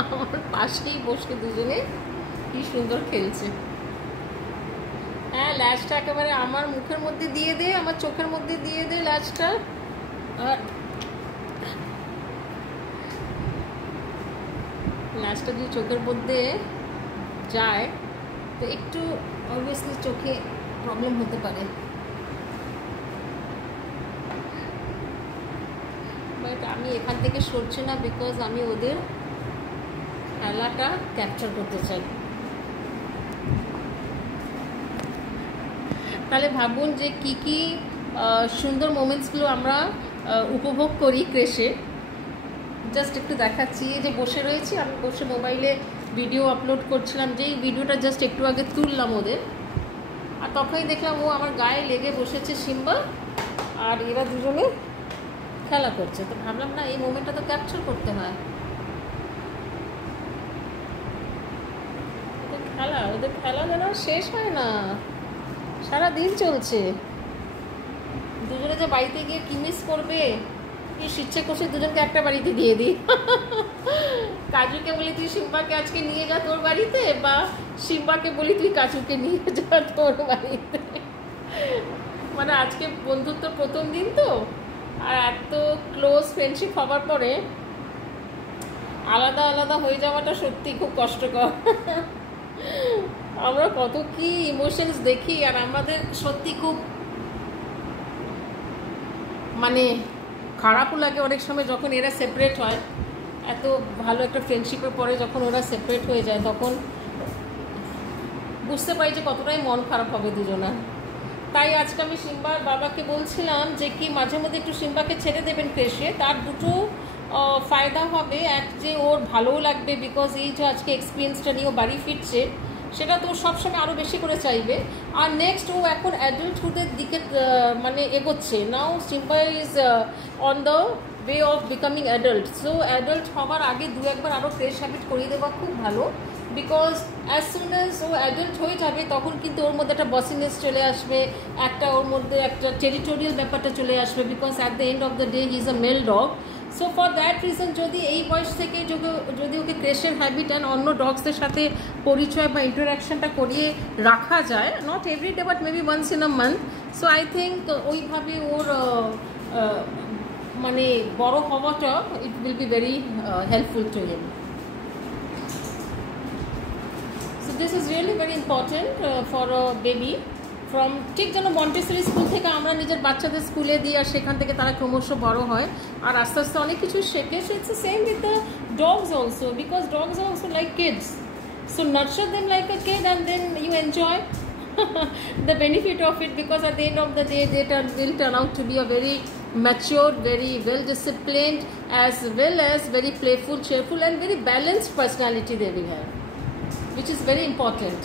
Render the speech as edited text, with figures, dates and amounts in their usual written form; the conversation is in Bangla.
আমার পাশেই বসে দুজনে কি সুন্দর খেলছে। হ্যাঁ, ল্যাচটা একেবারে আমার মুখের মধ্যে দিয়ে দে, আমার চোখের মধ্যে দিয়ে দে ল্যাচটা। আর ল্যাচটা যদি চোখের মধ্যে যায় তো একটু অবভিয়াসলি চোখে প্রবলেম হতে পারে, বাট আমি এখান থেকে সরছি না বিকজ আমি ওদের খেলাটা ক্যাপচার করতে চাই। তাহলে ভাবুন যে কি কি সুন্দর মোমেন্টসগুলো আমরা উপভোগ করি ক্রেশে। জাস্ট একটু দেখাচ্ছি, এই যে বসে রয়েছি আমি, বসে মোবাইলে ভিডিও আপলোড করছিলাম, যেই ভিডিওটা জাস্ট একটু আগে তুললাম ওদের, আর তখনই দেখলাম ও আমার গায়ে লেগে বসেছে সিম্বা, আর এরা দুজনে খেলা করছে। তো ভাবলাম না, এই মোমেন্টটা তো ক্যাপচার করতে হয়। ওদের খেলা যেন শেষ হয় না, সারা দিন চলছে। দুজনে যে বাড়িতে গিয়ে কি মিস করবে, কি ইচ্ছে করছে দুজনকে একটা বাড়িতে দিয়ে দিই। কাজুকে বলি তুই সিম্বাকে আজকে নিয়ে যা তোর বাড়িতে, বা সিম্বাকে বলি তুই কাজুকে নিয়ে যা তোর বাড়িতে। মানে আজকে বন্ধুত্ব প্রথম দিন তো, আর এত ক্লোজ ফ্রেন্ডশিপ হবার পরে আলাদা আলাদা হয়ে যাওয়াটা সত্যি খুব কষ্টকর। আমরা কত কি ইমোশনস দেখি, আর আমাদের সত্যি খুব মানে খারাপও লাগে অনেক সময় যখন এরা সেপারেট হয়। এত ভালো একটা ফ্রেন্ডশিপের পরে যখন ওরা সেপারেট হয়ে যায় তখন বুঝতে পারি যে কতটাই মন খারাপ হবে দুজনা। তাই আজকে আমি সিম্বার বাবাকে বলছিলাম যে কি মাঝে মধ্যে একটু সিম্বাকে ছেড়ে দেবেন ক্রেশে, তার দুটো ফায়দা হবে। এক, যে ওর ভালোও লাগবে বিকজ এই যে আজকে এক্সপিরিয়েন্সটা নিয়ে ও বাড়ি ফিরছে, সেটা তো সবসময় আরও বেশি করে চাইবে। আর নেক্সট, ও এখন অ্যাডাল্টহুডের দিকে মানে এগোচ্ছে। Now Simba is on the way of becoming adult. So adult হওয়ার আগে দু একবার আরও ফ্রেশ হ্যাবিট করিয়ে দেওয়া খুব ভালো, বিকজ অ্যাজ সুন অ্যাজ ও অ্যাডাল্ট হয়ে যাবে তখন কিন্তু ওর মধ্যে একটা বসিনেস চলে আসবে, একটা ওর মধ্যে একটা টেরিটোরিয়াল ব্যাপারটা চলে আসবে, because at the end of the day he is a male dog. So for that reason যদি এই বয়স থেকে যদি ওকে ক্রেশের হ্যাবিট অ্যান্ড অন্য ডগসদের সাথে পরিচয় বা ইন্টারাকশানটা করিয়ে রাখা যায়, not every day but maybe once in a month, so I think ওইভাবে ওর মানে বড় হওয়াটা it will be very helpful to him. So this is really very important for a baby. From ঠিক যেন মন্টেসরি স্কুল থেকে আমরা নিজের বাচ্চাদের স্কুলে দিই, আর সেখান থেকে তারা ক্রমশ বড় হয় আর আস্তে আস্তে অনেক কিছু শেখে। So it's the same with the dogs also, because dogs are also like kids. So nurture them like a kid and then you enjoy the benefit of it, because at the end of the day they'll turn out to be a very mature, very well disciplined, as well as very playful, cheerful and very balanced personality they will have, which is very important.